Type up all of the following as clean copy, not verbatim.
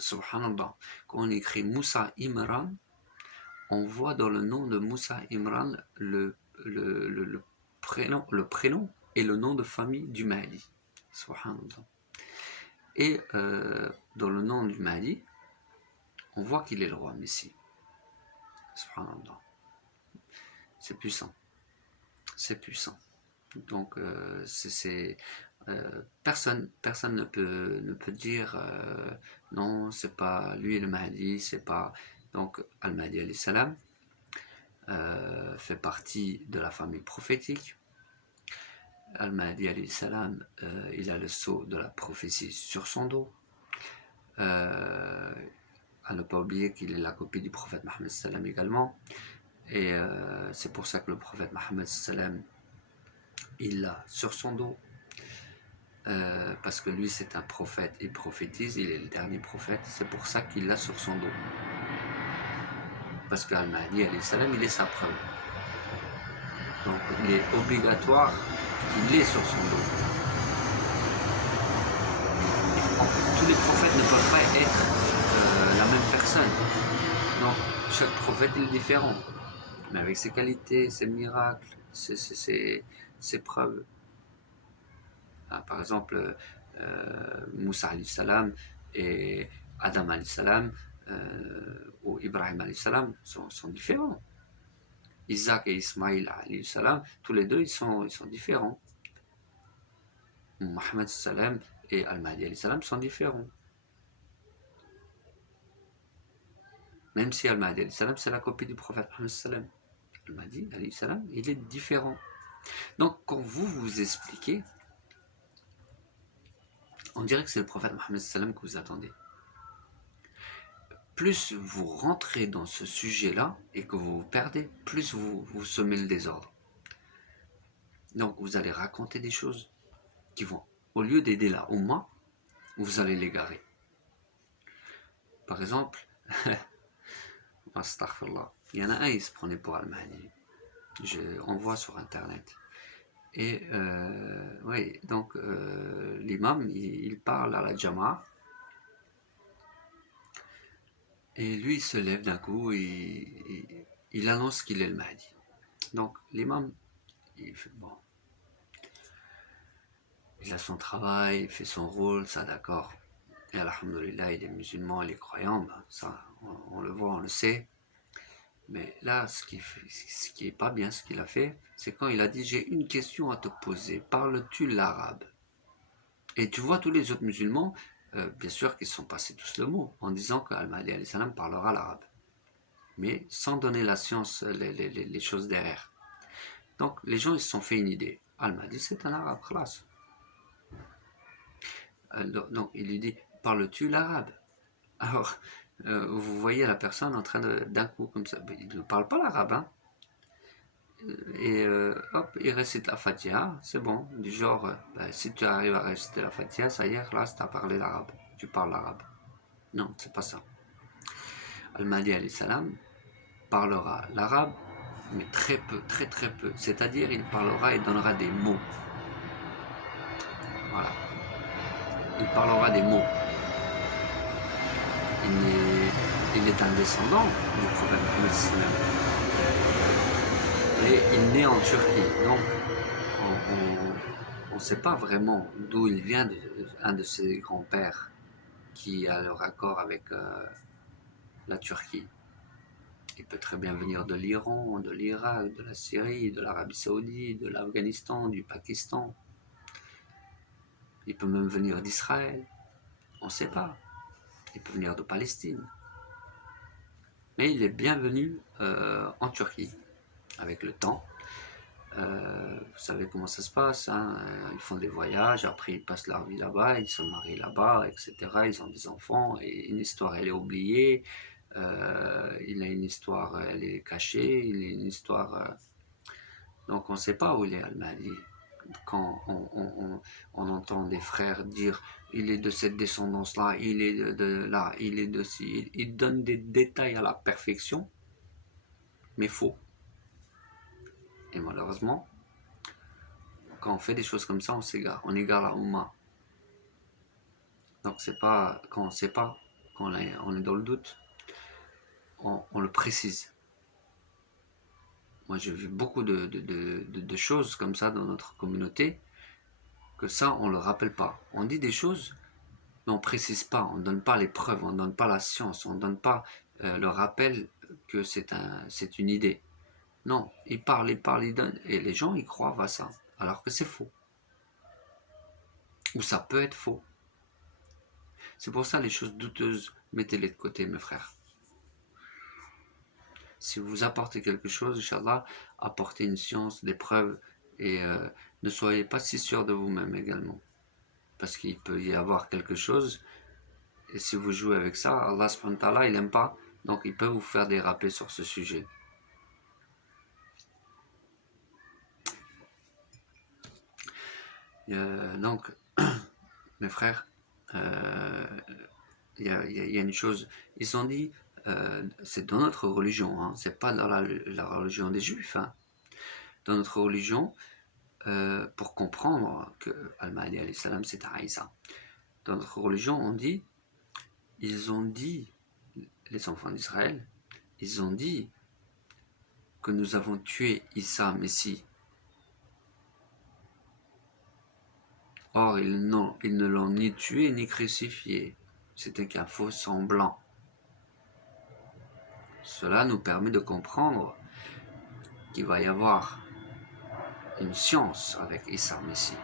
Subhanallah. Quand on écrit Moussa Imran, on voit dans le nom de Moussa Imran le prénom et le nom de famille du Mahdi. Subhanallah. Et dans le nom du Mahdi, on voit qu'il est le roi Messie. Subhanallah. C'est puissant. C'est puissant. Donc, personne ne peut dire non, c'est pas lui le Mahdi, c'est pas. Donc, Al-Mahdi alayhi salam fait partie de la famille prophétique. Al-Mahdi alayhi salam, il a le sceau de la prophétie sur son dos. À ne pas oublier qu'il est la copie du prophète Mohammed salam également. Et c'est pour ça que le prophète Mohammed salam, il l'a sur son dos. Parce que lui c'est un prophète, il prophétise, il est le dernier prophète, c'est pour ça qu'il l'a sur son dos. Parce qu'Al-Mahdi alayhi salam, il est sa preuve. Donc il est obligatoire qu'il l'ait sur son dos. Tous les prophètes ne peuvent pas être la même personne. Donc chaque prophète il est différent. Mais avec ses qualités, ses miracles, ses preuves. Par exemple, Moussa alayhi salam et Adam alayhi salam ou Ibrahim alayhi salam sont différents. Isaac et Ismaïl alayhi salam, tous les deux ils sont différents. Mohammed salam et Al-Mahdi alayhi salam sont différents. Même si Al-Mahdi alayhi salam c'est la copie du prophète Mohammed salam, Al-Mahdi alayhi salam il est différent. Donc quand vous expliquez, on dirait que c'est le prophète Mohammed salam que vous attendez. Plus vous rentrez dans ce sujet-là et que vous vous perdez, plus vous semez le désordre. Donc vous allez raconter des choses qui vont, au lieu d'aider la Oumma, vous allez l'égarer. Par exemple, astaghfirullah, il y en a un, il se prenait pour Al-Mahdi. On voit sur internet. Et oui, donc l'imam, il parle à la Jama'a. Et lui, il se lève d'un coup et il annonce qu'il est le Mahdi. Donc l'imam, il fait bon. Il a son travail, il fait son rôle, ça d'accord. Et alhamdoulilah, il est musulman, il est croyant, ben, ça, on le voit, on le sait. Mais là, ce qui est pas bien, ce qu'il a fait, c'est quand il a dit « J'ai une question à te poser, parles-tu l'arabe ?» Et tu vois tous les autres musulmans, bien sûr qu'ils sont passés tous le mot, en disant qu'Al-Mahdi alayhi salam parlera l'arabe. Mais sans donner la science, les choses derrière. Donc les gens, ils se sont fait une idée. Al-Mahdi, c'est un arabe, classe. Donc il lui dit « Parles-tu l'arabe ?» Alors, vous voyez la personne en train d'un coup comme ça, il ne parle pas l'arabe, hein. Et hop, il récite la Fatiha, c'est bon, du genre, si tu arrives à réciter la Fatiha, ça y est, là, tu as parlé l'arabe, tu parles l'arabe. Non, c'est pas ça. Al-Mahdi alayhi salam parlera l'arabe, mais très peu, très très peu. C'est-à-dire, il parlera et donnera des mots. Voilà. Il parlera des mots. Il est un descendant du prophète Mohammed sallam. Et il naît en Turquie. Donc, on ne sait pas vraiment d'où il vient, un de ses grands-pères qui a le raccord avec la Turquie. Il peut très bien venir de l'Iran, de l'Irak, de la Syrie, de l'Arabie Saoudite, de l'Afghanistan, du Pakistan. Il peut même venir d'Israël. On ne sait pas. Il peut venir de Palestine. Mais il est bienvenu en Turquie avec le temps. Vous savez comment ça se passe, hein? Ils font des voyages, après ils passent leur vie là-bas, ils se marient là-bas, etc. Ils ont des enfants, et une histoire elle est oubliée, il a une histoire elle est cachée, il a une histoire... Donc on ne sait pas où il est Al-Mahdi. Quand on entend des frères dire il est de cette descendance-là, il est de là, il est de ci, il donne des détails à la perfection, mais faux. Et malheureusement, quand on fait des choses comme ça, on s'égare, on égare la Oumma. Donc c'est pas, quand on ne sait pas, quand on est dans le doute, on le précise. Moi, j'ai vu beaucoup de choses comme ça dans notre communauté, que ça, on ne le rappelle pas. On dit des choses, mais on ne précise pas, on ne donne pas les preuves, on ne donne pas la science, on ne donne pas le rappel que c'est une idée. Non, il parle, il donne, et les gens, ils croient à ça, alors que c'est faux. Ou ça peut être faux. C'est pour ça les choses douteuses, mettez-les de côté, mes frères. Si vous apportez quelque chose, Inch'Allah, apportez une science, des preuves, et ne soyez pas si sûr de vous-même également. Parce qu'il peut y avoir quelque chose, et si vous jouez avec ça, Allah subhanahu wa ta'ala, il n'aime pas, donc il peut vous faire déraper sur ce sujet. Donc, mes frères, il y a une chose, ils ont dit, c'est dans notre religion, hein, c'est pas dans la religion des Juifs, hein. Dans notre religion, pour comprendre que Al-Mahdi alayhi salam c'est Aïssa. Dans notre religion, ils ont dit, les enfants d'Israël, ils ont dit que nous avons tué Issa, Messie. Or, ils ne l'ont ni tué ni crucifié. C'était qu'un faux semblant. Cela nous permet de comprendre qu'il va y avoir une science avec Issa, Messie.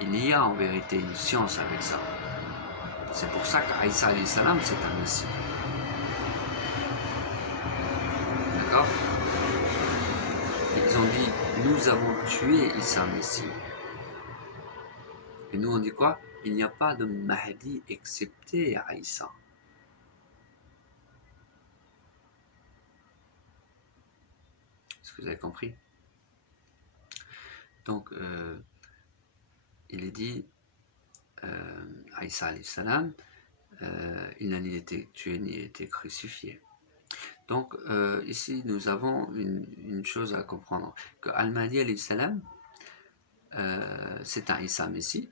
Il y a en vérité une science avec ça. C'est pour ça qu'Aïssa alayhi salam c'est un Messie. D'accord? Ils ont dit, nous avons tué Issa, Messie. Et nous on dit quoi? Il n'y a pas de Mahdi excepté Aïssa. Est-ce que vous avez compris? Donc, il est dit, Aïssa alayhi salam, il n'a ni été tué ni été crucifié. Donc, ici, nous avons une chose à comprendre, que Al-Mahdi alayhi salam, c'est un Issa Messie,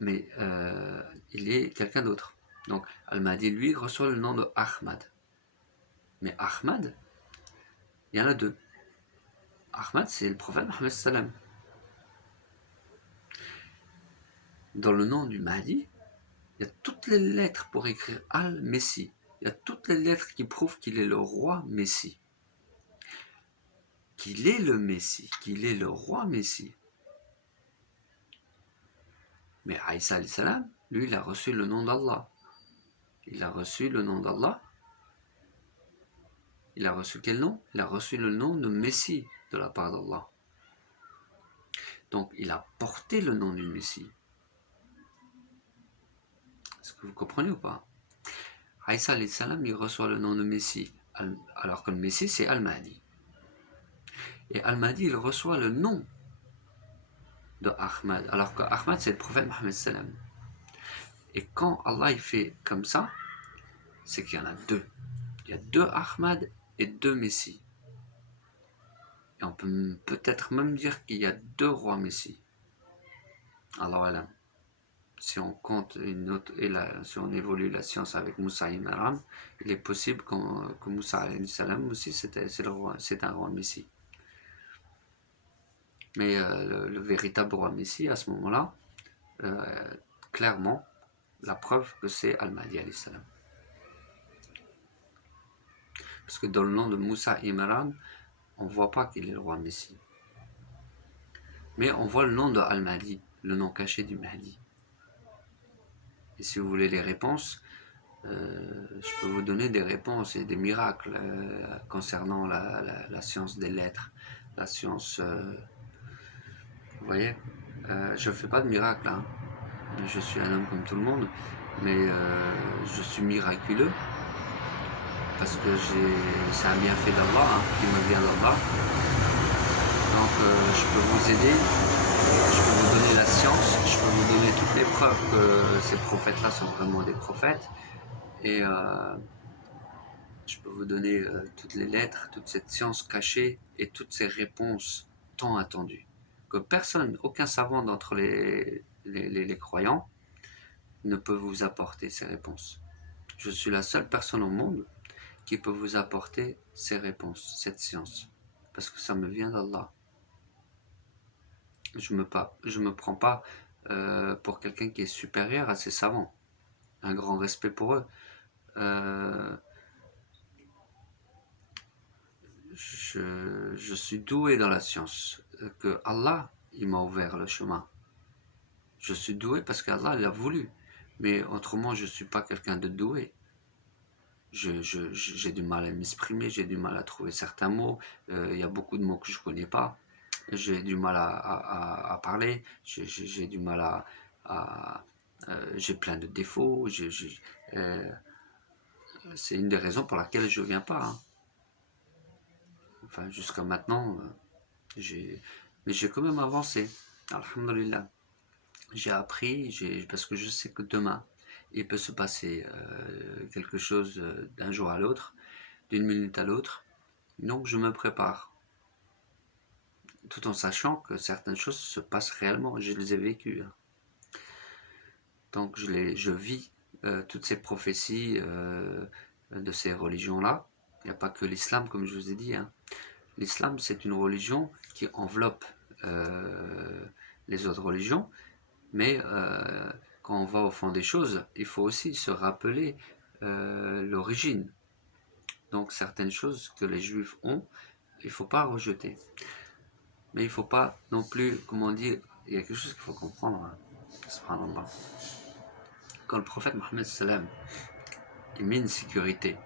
mais il est quelqu'un d'autre. Donc, Al-Mahdi, lui, reçoit le nom de Ahmad. Mais Ahmad, il y en a deux. Ahmad, c'est le prophète Mohammed sallam. Dans le nom du Mahdi, il y a toutes les lettres pour écrire Al-Messie. Il y a toutes les lettres qui prouvent qu'il est le roi Messie. Qu'il est le Messie, qu'il est le roi Messie. Mais Aïssa alayhi salam, lui, il a reçu le nom d'Allah. Il a reçu le nom d'Allah. Il a reçu quel nom? Il a reçu le nom de Messie de la part d'Allah. Donc, il a porté le nom du Messie. Est-ce que vous comprenez ou pas? Aïssa alayhi salam, il reçoit le nom de Messie, alors que le Messie, c'est Al-Mahdi. Et Al-Mahdi, il reçoit le nom de Ahmad, alors que Ahmad, c'est le prophète Mohammed sallam. Et quand Allah il fait comme ça, c'est qu'il y en a deux. Il y a deux Ahmad et deux Messie. Et on peut peut-être même dire qu'il y a deux rois Messie. Alors voilà, si on compte si on évolue la science avec Moussa et Imran, il est possible que Moussa alayhi salam aussi c'est un roi Messie. Mais le véritable roi Messie à ce moment-là, clairement, la preuve que c'est Al-Mahdi alayhi salam. Parce que dans le nom de Moussa et Imran, on ne voit pas qu'il est le roi Messie. Mais on voit le nom de Al-Mahdi, le nom caché du Mahdi. Et si vous voulez les réponses, je peux vous donner des réponses et des miracles concernant la science des lettres, la science... vous voyez, je ne fais pas de miracle, hein. Je suis un homme comme tout le monde, mais je suis miraculeux, parce que c'est un bienfait d'Allah, hein, qui me vient d'Allah. Donc je peux vous aider, je peux vous donner la science, je peux vous donner toutes les preuves que ces prophètes-là sont vraiment des prophètes. Et je peux vous donner toutes les lettres, toute cette science cachée et toutes ces réponses tant attendues. Que personne, aucun savant d'entre les croyants ne peut vous apporter ces réponses. Je suis la seule personne au monde qui peut vous apporter ces réponses, cette science. Parce que ça me vient d'Allah. Je me prends pas pour quelqu'un qui est supérieur à ces savants. Un grand respect pour eux. Je suis doué dans la science. Que Allah, il m'a ouvert le chemin. Je suis doué parce qu'Allah l'a voulu. Mais autrement, je ne suis pas quelqu'un de doué. J'ai du mal à m'exprimer, j'ai du mal à trouver certains mots. Il y a beaucoup de mots que je ne connais pas. J'ai du mal à parler. J'ai du mal j'ai plein de défauts. C'est une des raisons pour laquelle je ne viens pas. Hein. Enfin, jusqu'à maintenant, mais j'ai quand même avancé. Alhamdulillah. J'ai appris, parce que je sais que demain, il peut se passer quelque chose d'un jour à l'autre, d'une minute à l'autre. Donc je me prépare. Tout en sachant que certaines choses se passent réellement. Je les ai vécues. Donc je vis toutes ces prophéties de ces religions-là. Il n'y a pas que l'islam, comme je vous ai dit. Hein. L'islam, c'est une religion qui enveloppe les autres religions. Mais quand on va au fond des choses, il faut aussi se rappeler l'origine. Donc certaines choses que les juifs ont, il ne faut pas rejeter. Mais il ne faut pas non plus, comment dire, il y a quelque chose qu'il faut comprendre. Subhanallah. Quand le prophète Mohammed sallam, il met une sécurité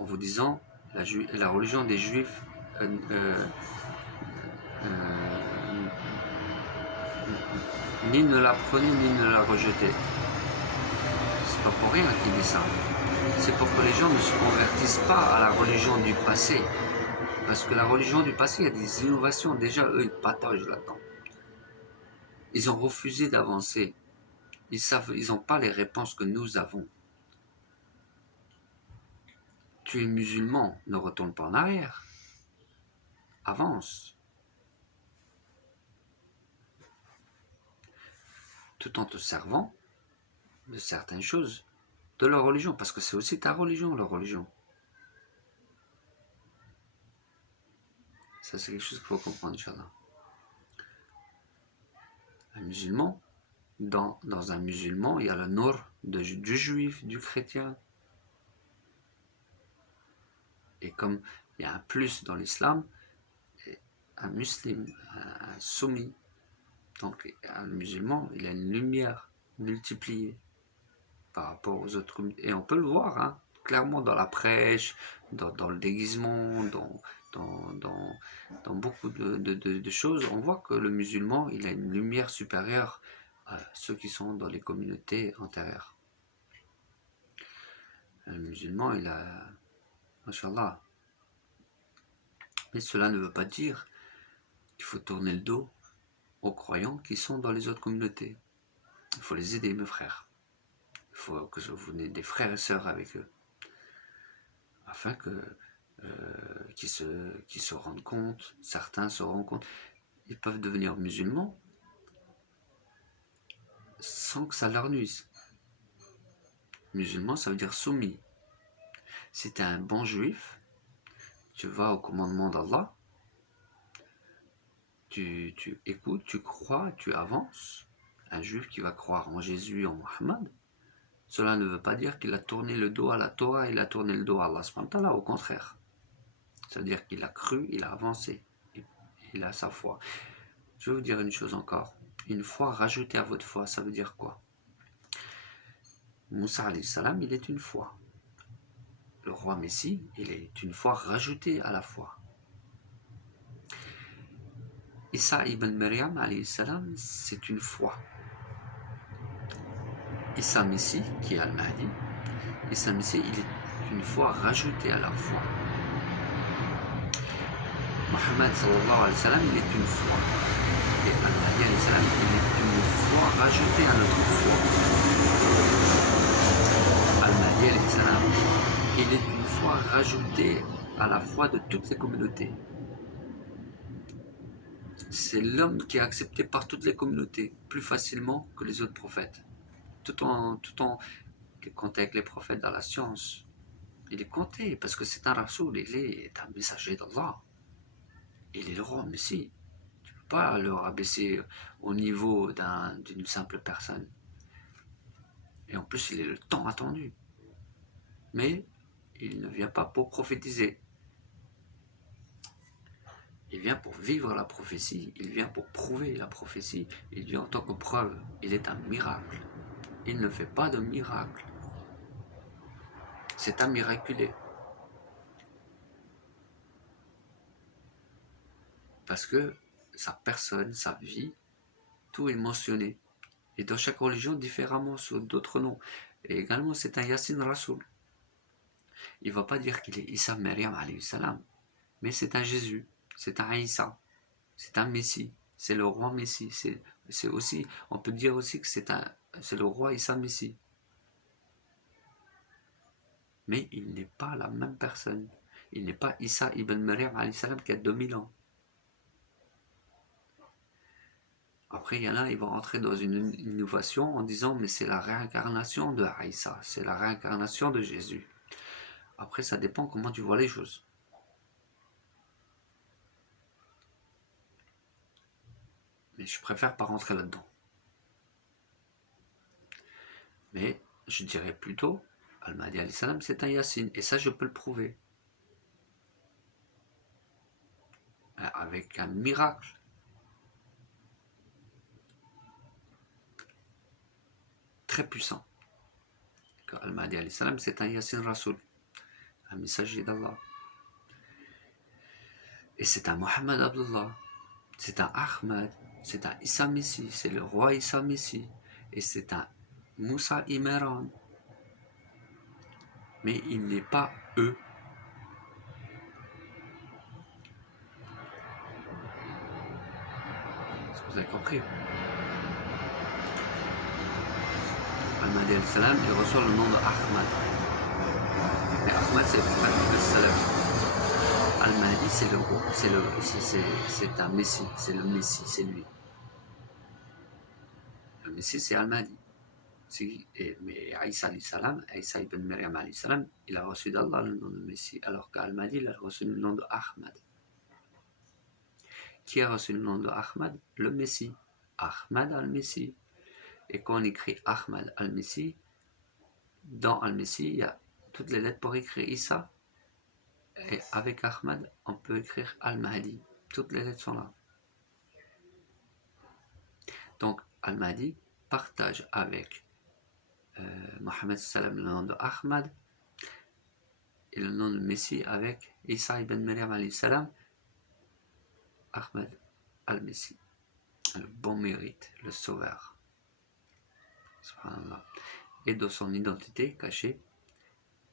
en vous disant la religion des juifs ni ne la prenez ni ne la rejetez. C'est pas pour rien qu'il dit ça. C'est pour que les gens ne se convertissent pas à la religion du passé. Parce que la religion du passé, il y a des innovations. Déjà, eux, ils patagent là-dedans. Ils ont refusé d'avancer. Ils n'ont pas les réponses que nous avons. Tu es musulman, ne retourne pas en arrière. Avance. Tout en te servant de certaines choses de leur religion. Parce que c'est aussi ta religion, leur religion. Ça, c'est quelque chose qu'il faut comprendre, Inch'Allah. Un musulman, dans un musulman, il y a le nour du juif, du chrétien. Et comme il y a un plus dans l'islam, un musulman, un soumis. Donc un musulman, il a une lumière multipliée par rapport aux autres. Et on peut le voir, hein, clairement dans la prêche, dans le déguisement, dans beaucoup de choses. On voit que le musulman, il a une lumière supérieure à ceux qui sont dans les communautés antérieures. Le musulman, il a... Masha'Allah. Mais cela ne veut pas dire qu'il faut tourner le dos aux croyants qui sont dans les autres communautés. Il faut les aider, mes frères. Il faut que vous ayez des frères et sœurs avec eux. Afin que qu'ils se rendent compte, certains se rendent compte, ils peuvent devenir musulmans sans que ça leur nuise. Musulman, ça veut dire soumis. Si tu es un bon juif, tu vas au commandement d'Allah, tu écoutes, tu crois, tu avances. Un juif qui va croire en Jésus, en Mohammed, cela ne veut pas dire qu'il a tourné le dos à la Torah, il a tourné le dos à Allah subhanahu wa ta'ala, au contraire. C'est-à-dire qu'il a cru, il a avancé, il a sa foi. Je vais vous dire une chose encore. Une foi rajoutée à votre foi, ça veut dire quoi? Moussa alayhi salam, il est une foi. Le roi Messie, il est une foi rajoutée à la foi. Isa ibn Maryam alayhi salam, c'est une foi. Isa Messie, qui est Al-Mahdi, Isa Messie, il est une foi rajoutée à la foi. Mohammed sallallahu alayhi wa sallam, il est une foi. Et Al-Mahdi alayhi salam, il est une foi rajoutée à notre foi. Al-Mahdi alayhi salam, il est une foi rajoutée à la foi de toutes les communautés. c'est l'homme qui est accepté par toutes les communautés, plus facilement que les autres prophètes. Tout en compté avec les prophètes dans la science, il est compté parce que c'est un rasoul, il est un messager d'Allah. Il est le roi Messie. Tu ne peux pas le rabaisser au niveau d'une simple personne. Et en plus, il est le temps attendu. Mais il ne vient pas pour prophétiser. Il vient pour vivre la prophétie, il vient pour prouver la prophétie, il vient en tant que preuve, il est un miracle. Il ne fait pas de miracle. C'est un miraculé. Parce que sa personne, sa vie, tout est mentionné. Et dans chaque religion, différemment, sous d'autres noms. Et également, c'est un Yassin Rasoul. Il ne va pas dire qu'il est Issa Maryam alayhi salam, mais c'est un Jésus, c'est un Issa, c'est un Messie, c'est le roi Messie. C'est aussi, on peut dire aussi que c'est le roi Issa Messie. Mais il n'est pas la même personne. Il n'est pas Issa ibn Maryam alayhi salam qui a 2000 ans. Après, il y en a, ils vont rentrer dans une innovation en disant mais c'est la réincarnation de Aïssa, c'est la réincarnation de Jésus. Après, ça dépend comment tu vois les choses. Mais je préfère pas rentrer là-dedans. Mais je dirais plutôt, Al-Mahdi alayhi salam, c'est un Yassine. Et ça, je peux le prouver. Avec un miracle. Très puissant. Al-Mahdi alayhi salam, c'est un Yassine Rasoul. Un messager d'Allah. Et c'est un Mohammed Abdullah. C'est un Ahmad. C'est un Issa Messi. C'est le roi Issa Messi. Et c'est un Moussa Imran. Mais il n'est pas eux. Est-ce que vous avez compris? Al-Mahdi alayhi salam, il reçoit le nom de Ahmad. Mais Ahmad, c'est le prophète salam. Al-Mahdi, c'est le roi, c'est un Messie, c'est le Messie, c'est lui. Le Messie, c'est Al-Mahdi. Mais Aïssa alayhi salam, Aïssa ibn Maryam alayhi salam, il a reçu d'Allah le nom de Messie, alors qu'Al-Mahdi, il a reçu le nom de Ahmad. Qui a reçu le nom de Ahmad? Le Messie. Ahmad al-Messie. Et quand on écrit Ahmad al-Messie, dans al-Messie, il y a toutes les lettres pour écrire Issa. Et avec Ahmad, on peut écrire Al-Mahdi. Toutes les lettres sont là. Donc, Al-Mahdi partage avec Mohammed salam le nom de Ahmad et le nom de Messie avec Isa ibn Maryam alayhi salam, Ahmad al-Messie. Le bon mérite, le sauveur. Subhanallah. Et dans son identité cachée,